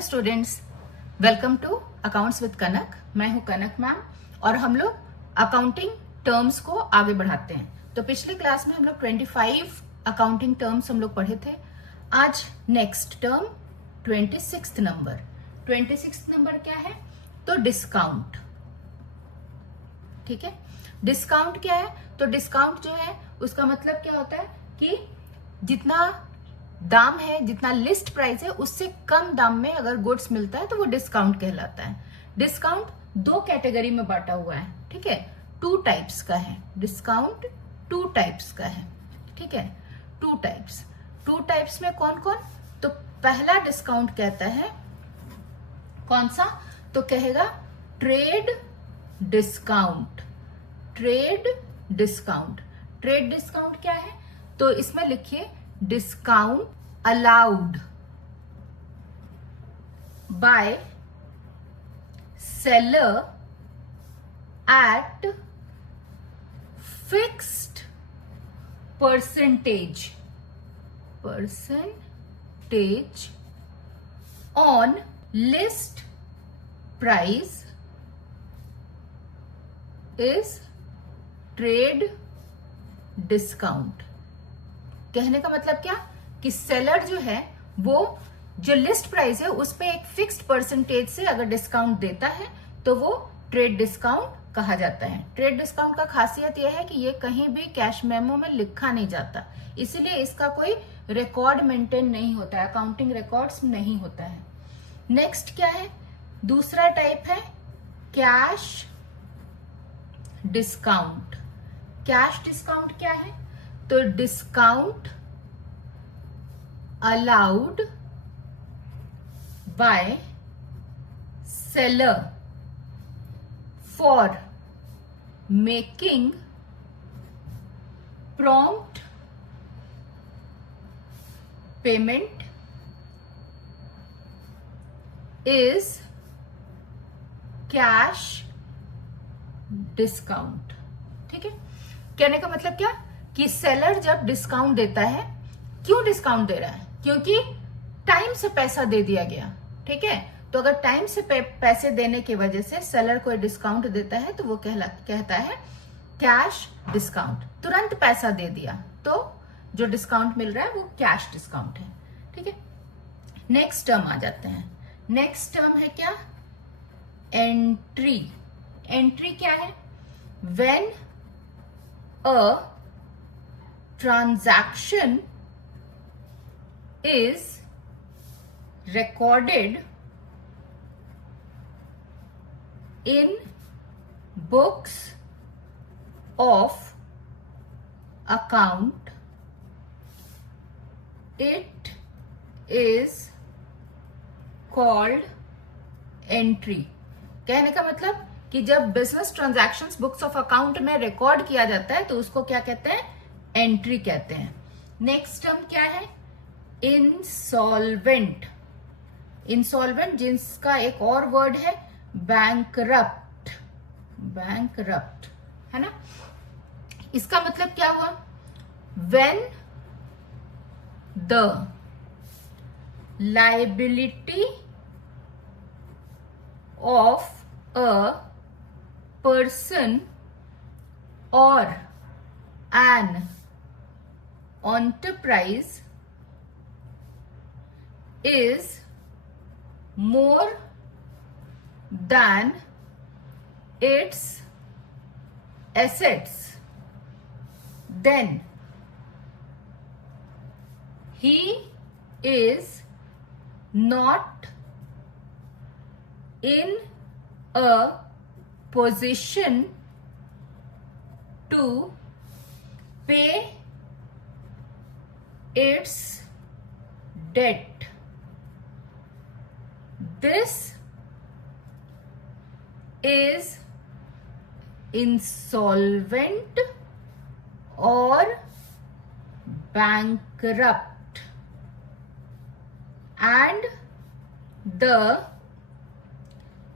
Hello students, welcome to accounts with Kanak. मैं हूं कनक ma'am और हम लोग अकाउंटिंग टर्म्स को आगे बढ़ाते हैं। तो पिछले क्लास में हम लोग 25 अकाउंटिंग टर्म्स हम लोग पढ़े थे। आज नेक्स्ट टर्म 26 नंबर। 26 नंबर क्या है? तो डिस्काउंट। ठीक है, डिस्काउंट क्या है? तो डिस्काउंट जो है उसका मतलब क्या होता है कि जितना दाम है, जितना लिस्ट प्राइस है, उससे कम दाम में अगर गुड्स मिलता है तो वो डिस्काउंट कहलाता है। डिस्काउंट दो कैटेगरी में बांटा हुआ है। ठीक है, टू टाइप्स का है डिस्काउंट, टू टाइप्स का है। ठीक है, टू टाइप्स में कौन कौन? तो पहला डिस्काउंट कहता है कौन सा? तो कहेगा ट्रेड डिस्काउंट। ट्रेड डिस्काउंट क्या है? तो इसमें लिखिए discount allowed by seller at fixed percentage on list price is trade discount. कहने का मतलब क्या कि सेलर जो है वो जो लिस्ट प्राइस है उस पे एक फिक्स्ड परसेंटेज से अगर डिस्काउंट देता है तो वो ट्रेड डिस्काउंट कहा जाता है। ट्रेड डिस्काउंट का खासियत यह है कि ये कहीं भी कैश मेमो में लिखा नहीं जाता, इसीलिए इसका कोई रिकॉर्ड मेंटेन नहीं होता है, अकाउंटिंग रिकॉर्ड्स नहीं होता है। नेक्स्ट क्या है? दूसरा टाइप है कैश डिस्काउंट। कैश डिस्काउंट क्या है? तो discount allowed by seller for making prompt payment is cash discount. ठीक है, कहने का मतलब क्या कि सेलर जब डिस्काउंट देता है, क्यों डिस्काउंट दे रहा है? क्योंकि टाइम से पैसा दे दिया गया। ठीक है, तो अगर टाइम से पैसे देने की वजह से सेलर को डिस्काउंट देता है तो वो कहता है कैश डिस्काउंट। तुरंत पैसा दे दिया तो जो डिस्काउंट मिल रहा है वो कैश डिस्काउंट है। ठीक है, नेक्स्ट टर्म आ जाते हैं। नेक्स्ट टर्म है क्या? एंट्री। एंट्री क्या है? When a transaction is recorded in books of account, it is called entry। कहने का मतलब कि जब business transactions books of account में रिकॉर्ड किया जाता है तो उसको क्या कहते हैं? एंट्री कहते हैं। नेक्स्ट टर्म क्या है? इंसॉल्वेंट। इंसॉल्वेंट जिसका एक और वर्ड है बैंकरप्ट। बैंकरप्ट है ना? इसका मतलब क्या हुआ? When the liability of a person और N enterprise is more than its assets, then he is not in a position to pay its debt. This is insolvent or bankrupt and the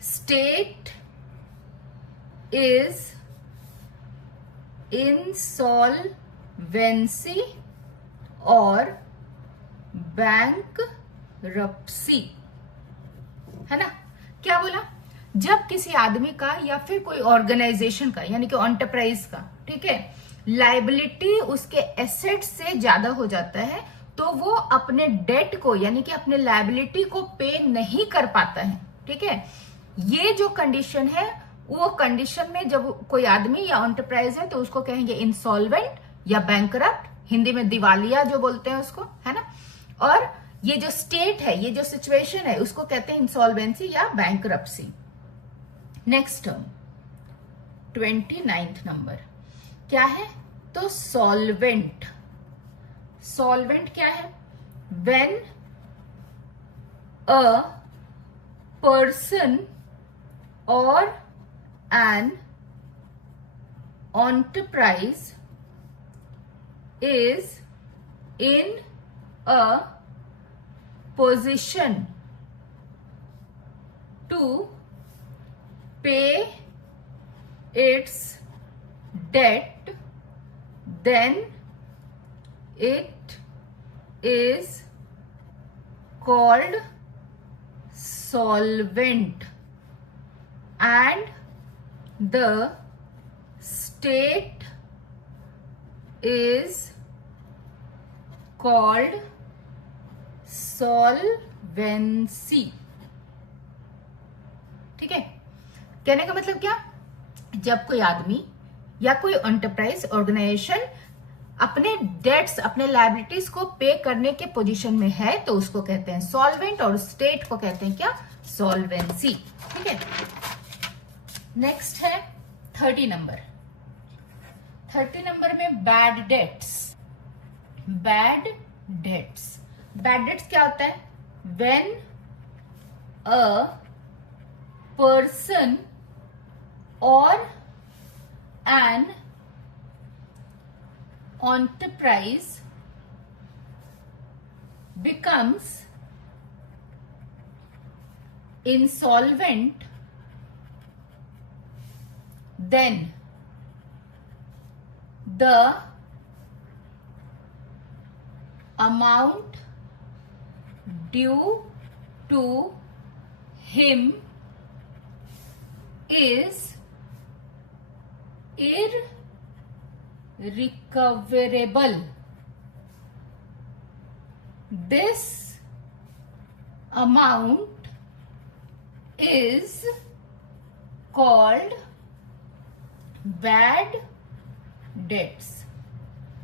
state is insolvency और bankruptcy। है ना। क्या बोला, जब किसी आदमी का या फिर कोई ऑर्गेनाइजेशन का यानी कि एंटरप्राइज का, ठीक है, लायबिलिटी उसके एसेट से ज्यादा हो जाता है तो वो अपने डेट को यानी कि अपने लायबिलिटी को पे नहीं कर पाता है, ठीक है। ये जो कंडीशन है, वो कंडीशन में जब कोई आदमी या एंटरप्राइज है तो उसको कहेंगे इंसॉल्वेंट या बैंकरप्ट, हिंदी में दिवालिया जो बोलते हैं उसको, है ना। और ये जो स्टेट है, ये जो सिचुएशन है, उसको कहते हैं इंसॉल्वेंसी या bankruptcy. Next term 29th number क्या है, तो सॉल्वेंट। सॉल्वेंट क्या है, व्हेन अ पर्सन और N enterprise is in a position to pay its debt, then it is called solvent, and the state is called solvency। ठीक है, कहने का मतलब क्या, जब कोई आदमी या कोई एंटरप्राइज ऑर्गेनाइजेशन अपने डेट्स, अपने लायबिलिटीज को पे करने के पोजीशन में है तो उसको कहते हैं सॉल्वेंट, और स्टेट को कहते हैं क्या, सॉल्वेंसी। ठीक है, नेक्स्ट है 30 नंबर। 30 नंबर में bad debts. Bad debts, bad debts क्या होता है, व्हेन अ पर्सन और N enterprise becomes insolvent, then the amount due to him is irrecoverable. This amount is called bad debts।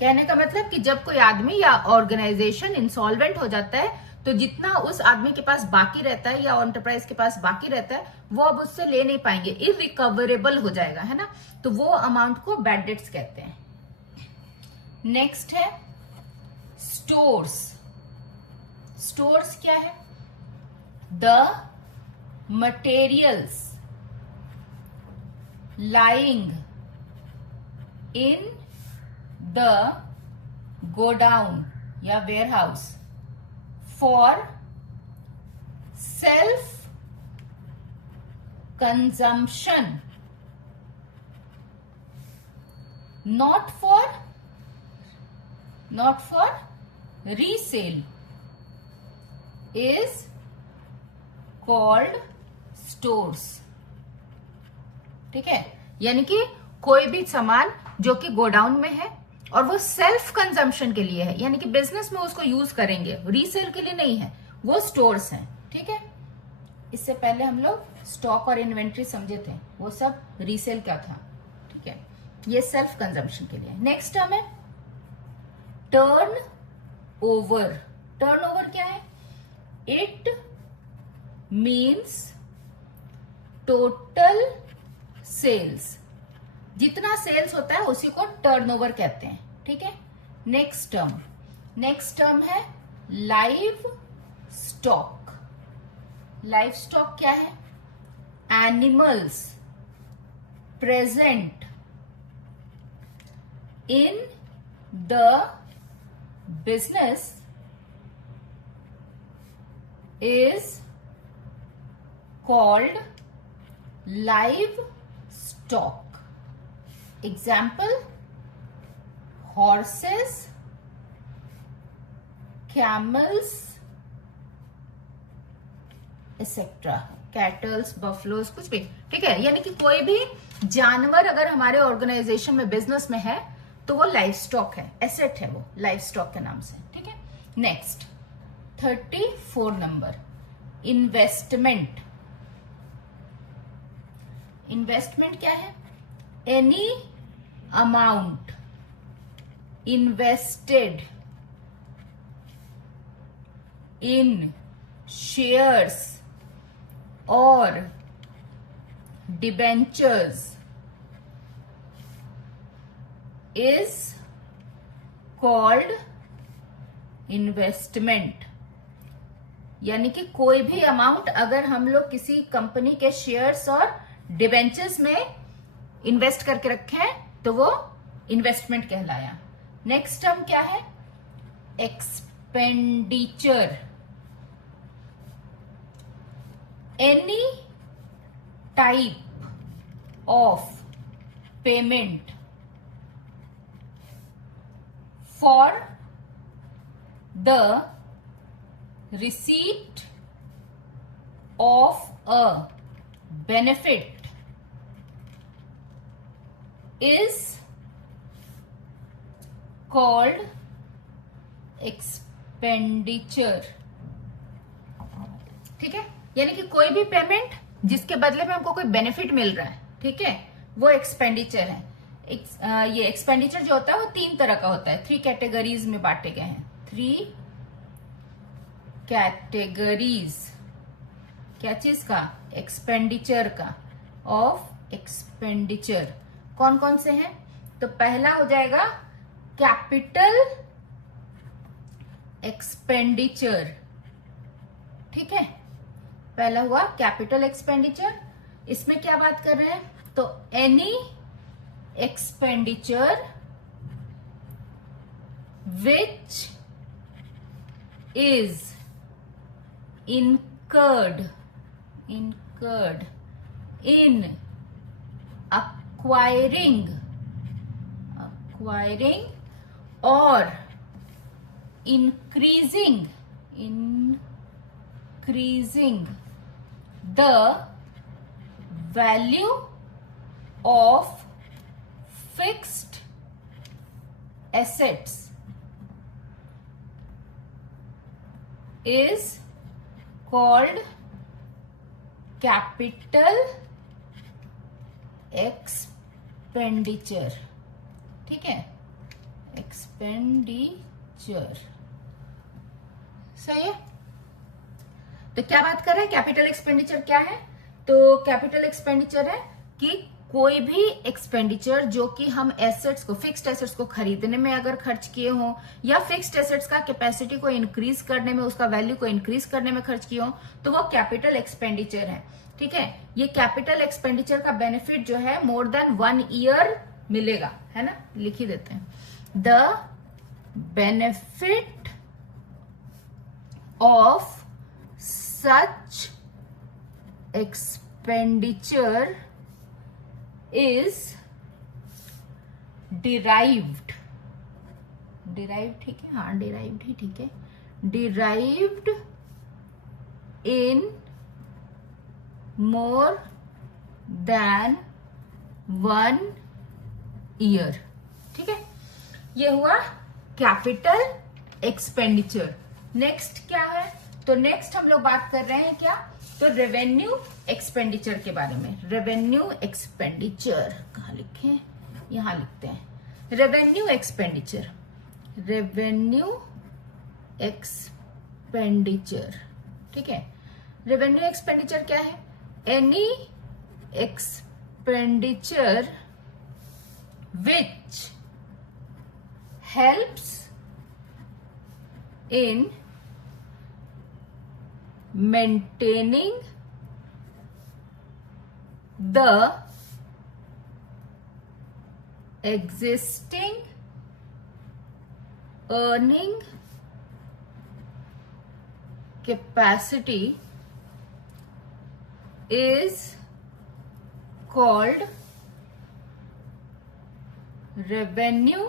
कहने का मतलब कि जब कोई आदमी या ऑर्गेनाइजेशन इंसॉल्वेंट हो जाता है तो जितना उस आदमी के पास बाकी रहता है या एंटरप्राइज के पास बाकी रहता है वो अब उससे ले नहीं पाएंगे, इररिकवरेबल हो जाएगा, है ना। तो वो अमाउंट को बैड डेट्स कहते हैं। नेक्स्ट है स्टोर्स। स्टोर्स क्या है, the materials lying in the godown या warehouse for self consumption, not for resale, is called stores। ठीक है, यानी कि कोई भी सामान जो कि गोडाउन में है और वो सेल्फ कंजम्पशन के लिए है, यानी कि बिजनेस में उसको यूज करेंगे, रीसेल के लिए नहीं है, वो स्टोर्स हैं। ठीक है, इससे पहले हम लोग स्टॉक और इन्वेंट्री समझे थे, वो सब रीसेल क्या था। ठीक है, ये सेल्फ कंजम्पशन के लिए। नेक्स्ट टर्म है टर्न ओवर। टर्न ओवर क्या है, इट मीन्स टोटल सेल्स। जितना सेल्स होता है उसी को टर्नओवर कहते हैं। ठीक है, नेक्स्ट टर्म है लाइव स्टॉक। लाइव स्टॉक क्या है, animals present in the business is called live stock. Example, horses, camels, etc. Cattles, buffaloes, कुछ भी, ठीक है। यानी कि कोई भी जानवर अगर हमारे ऑर्गेनाइजेशन में, बिजनेस में है तो वो लाइफ स्टॉक है, एसेट है, वो लाइफ स्टॉक के नाम से, ठीक है। Next 34 number, investment. इन्वेस्टमेंट क्या है? Any amount invested in shares और डिबेंचर्स इज कॉल्ड इन्वेस्टमेंट। यानी कि कोई भी अमाउंट अगर हम लोग किसी कंपनी के शेयर्स और डिबेंचर्स में इन्वेस्ट करके रखे हैं तो वो इन्वेस्टमेंट कहलाया। नेक्स्ट टर्म क्या है? Expenditure. Any type of payment for the receipt of a benefit is called expenditure। ठीक है, यानी कि कोई भी पेमेंट जिसके बदले में हमको कोई बेनिफिट मिल रहा है, ठीक है, वो एक्सपेंडिचर है। ये एक्सपेंडिचर जो होता है वो 3 तरह का होता है, 3 कैटेगरीज में बांटे गए हैं। 3 कैटेगरीज क्या चीज का? एक्सपेंडिचर का, ऑफ एक्सपेंडिचर। कौन कौन से हैं? तो पहला हो जाएगा कैपिटल एक्सपेंडिचर। ठीक है, पहला हुआ कैपिटल एक्सपेंडिचर। इसमें क्या बात कर रहे हैं? तो any expenditure which is incurred in acquiring or increasing the value of fixed assets is called capital expenditure। ठीक है, एक्सपेंडिचर सही है। तो क्या बात कर रहे हैं? कैपिटल एक्सपेंडिचर क्या है? तो कैपिटल एक्सपेंडिचर है कि कोई भी एक्सपेंडिचर जो कि हम एसेट्स को, फिक्स्ड एसेट्स को खरीदने में अगर खर्च किए हो, या फिक्स्ड एसेट्स का कैपेसिटी को इंक्रीज करने में, उसका वैल्यू को इंक्रीज करने में खर्च किए हो, तो वो कैपिटल एक्सपेंडिचर है। ठीक है, ये कैपिटल एक्सपेंडिचर का बेनिफिट जो है मोर देन 1 ईयर मिलेगा, है ना, लिख ही देते हैं। The benefit of such expenditure is derived, ठीक है, हाँ derived ही ठीक है, derived in more than 1 year। ठीक है, ये हुआ कैपिटल एक्सपेंडिचर। नेक्स्ट क्या है? तो नेक्स्ट हम लोग बात कर रहे हैं क्या? तो रेवेन्यू एक्सपेंडिचर के बारे में। रेवेन्यू एक्सपेंडिचर कहाँ लिखे? यहां लिखते हैं, रेवेन्यू एक्सपेंडिचर। रेवेन्यू एक्सपेंडिचर, ठीक है। रेवेन्यू एक्सपेंडिचर क्या है? Any expenditure which helps in maintaining the existing earning capacity is called revenue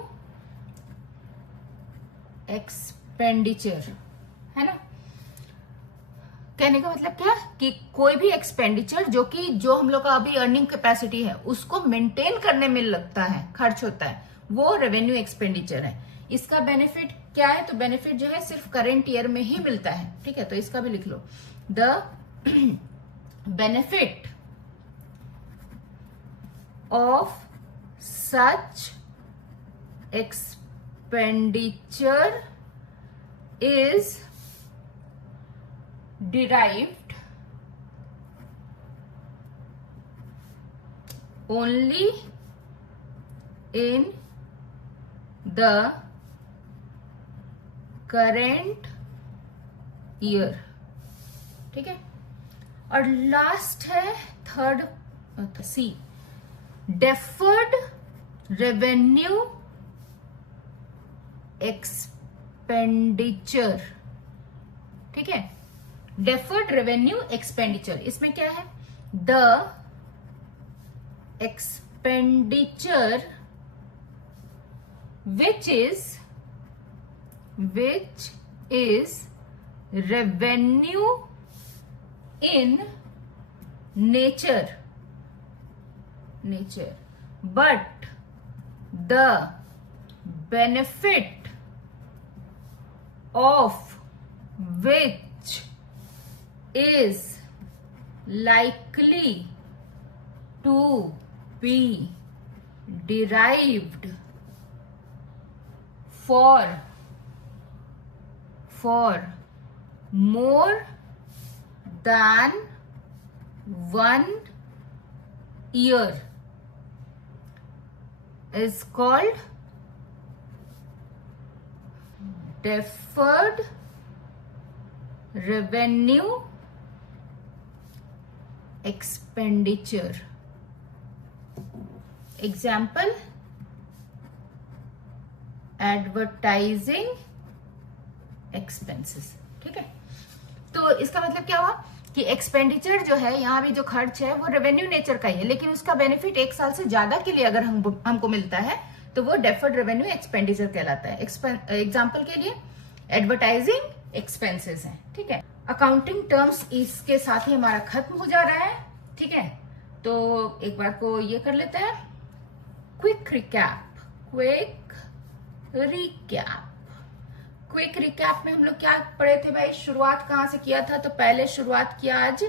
expenditure, है ना। कहने का मतलब क्या कि कोई भी एक्सपेंडिचर जो हम लोग का अभी अर्निंग कैपेसिटी है उसको मेंटेन करने में लगता है, खर्च होता है, वो रेवेन्यू एक्सपेंडिचर है। इसका बेनिफिट क्या है? तो बेनिफिट जो है सिर्फ करेंट ईयर में ही मिलता है, ठीक है, तो इसका भी लिख लो। The benefit of such expenditure is derived only in the current year, ठीक है। और लास्ट है third C, deferred revenue expenditure, ठीक है। डेफर्ड रेवेन्यू एक्सपेंडिचर, इसमें क्या है? The expenditure which is revenue in nature, but the benefit of which is likely to be derived for more than 1 year is called deferred revenue expenditure. Example, advertising expenses, ठीक है। तो इसका मतलब क्या हुआ कि एक्सपेंडिचर जो है, यहाँ भी जो खर्च है वो रेवेन्यू नेचर का ही है, लेकिन उसका बेनिफिट 1 साल से ज्यादा के लिए अगर हमको मिलता है तो वो डेफर्ड रेवेन्यू एक्सपेंडिचर कहलाता है। एग्जाम्पल के लिए एडवर्टाइजिंग एक्सपेंसेस है, ठीक है। अकाउंटिंग टर्म्स इसके साथ ही हमारा खत्म हो जा रहा है, ठीक है। तो एक बार को ये कर लेते हैं, क्विक रिकैप में हम लोग क्या पढ़े थे भाई? शुरुआत कहां से किया था? तो पहले शुरुआत किया आज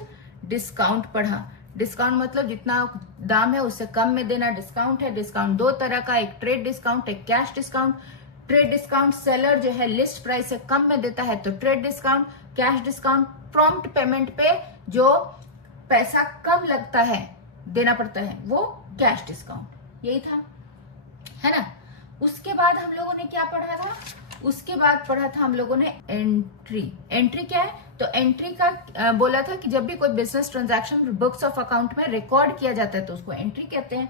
डिस्काउंट पढ़ा। डिस्काउंट मतलब जितना दाम है उससे कम में देना डिस्काउंट है। डिस्काउंट 2 तरह का, एक ट्रेड डिस्काउंट, एक cash discount. Trade discount seller जो है लिस्ट प्राइस से कम में देता है तो trade discount. Cash discount prompt payment पे जो पैसा कम लगता है, देना पड़ता है, वो कैश डिस्काउंट। यही था, है ना। उसके बाद हम लोगों ने क्या पढ़ा था? उसके बाद पढ़ा था हम लोगों ने एंट्री। एंट्री क्या है? तो एंट्री का बोला था कि जब भी कोई business transaction books of account में रिकॉर्ड किया जाता है तो उसको एंट्री कहते हैं।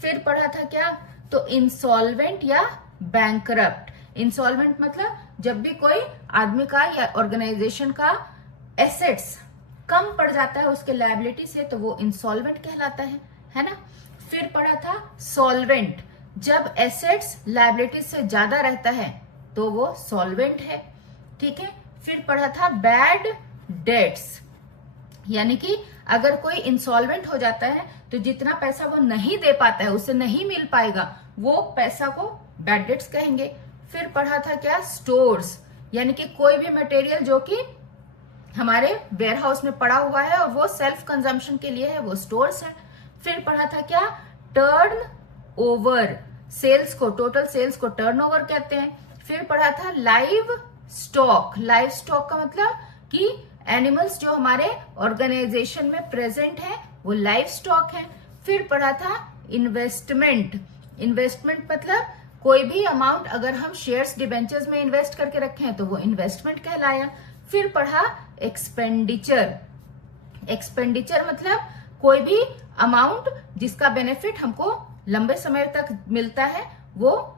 फिर पढ़ा था क्या? तो इंसॉल्वेंट या बैंकरप्ट। इंसॉल्वेंट मतलब जब भी कोई आदमी का या ऑर्गेनाइजेशन का एसेट्स कम पड़ जाता है उसके लायबिलिटी से तो वो इंसॉल्वेंट कहलाता है ना। फिर पढ़ा था सॉल्वेंट, जब एसेट्स लायबिलिटी से ज्यादा रहता है तो वो सॉल्वेंट है, ठीक है। फिर पढ़ा था बैड डेट्स, यानी कि अगर कोई इंसॉल्वेंट हो जाता है तो जितना पैसा वो नहीं दे पाता है, उसे नहीं मिल पाएगा, वो पैसा को बैड डेट्स कहेंगे। फिर पढ़ा था क्या? स्टोर्स, यानी कि कोई भी मटेरियल जो कि हमारे वेयर हाउस में पड़ा हुआ है और वो सेल्फ कंजम्पशन के लिए है, वो स्टोर्स है। फिर पढ़ा था क्या? टर्न ओवर, सेल्स को, टोटल सेल्स को टर्नओवर कहते हैं। फिर पढ़ा था लाइव स्टॉक। लाइव स्टॉक का मतलब कि एनिमल्स जो हमारे ऑर्गेनाइजेशन में प्रेजेंट है वो लाइव स्टॉक है। फिर पढ़ा था इन्वेस्टमेंट। इन्वेस्टमेंट मतलब कोई भी अमाउंट अगर हम शेयर्स डिबेंचर्स में इन्वेस्ट करके रखे हैं तो वो इन्वेस्टमेंट कहलाया। फिर पढ़ा एक्सपेंडिचर। एक्सपेंडिचर मतलब कोई भी अमाउंट जिसका बेनिफिट हमको लंबे समय तक मिलता है वो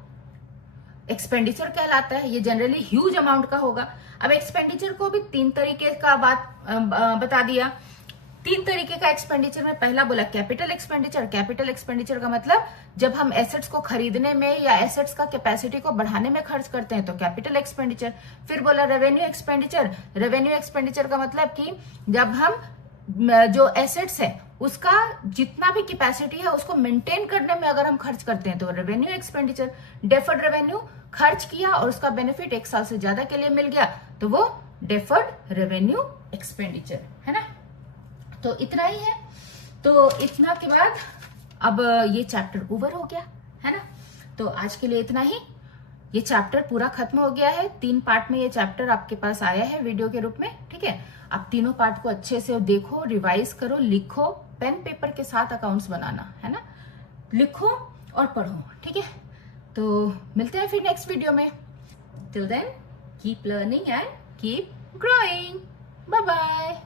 एक्सपेंडिचर कहलाता है। ये जनरली ह्यूज अमाउंट का होगा। अब एक्सपेंडिचर को भी 3 तरीके का बात बता दिया। तीन तरीके का एक्सपेंडिचर में पहला बोला कैपिटल एक्सपेंडिचर। कैपिटल एक्सपेंडिचर का मतलब जब हम एसेट्स को खरीदने में या एसेट्स का कैपेसिटी को बढ़ाने में खर्च करते हैं तो कैपिटल एक्सपेंडिचर। फिर बोला रेवेन्यू एक्सपेंडिचर। रेवेन्यू एक्सपेंडिचर का मतलब कि जब हम जो एसेट्स है उसका जितना भी कैपेसिटी है उसको मेंटेन करने में अगर हम खर्च करते हैं तो रेवेन्यू एक्सपेंडिचर। डेफर्ड रेवेन्यू, खर्च किया और उसका बेनिफिट 1 साल से ज्यादा के लिए मिल गया तो वो डेफर्ड रेवेन्यू एक्सपेंडिचर है ना। तो इतना ही है। तो इतना के बाद अब ये चैप्टर ओवर हो गया है ना। तो आज के लिए इतना ही। ये चैप्टर पूरा खत्म हो गया है। 3 पार्ट में ये चैप्टर आपके पास आया है वीडियो के रूप में, ठीक है। आप तीनों पार्ट को अच्छे से देखो, रिवाइज करो, लिखो, पेन पेपर के साथ अकाउंट्स बनाना है ना, लिखो और पढ़ो, ठीक है। तो मिलते हैं फिर नेक्स्ट वीडियो में। Till then keep learning and keep growing. Bye bye.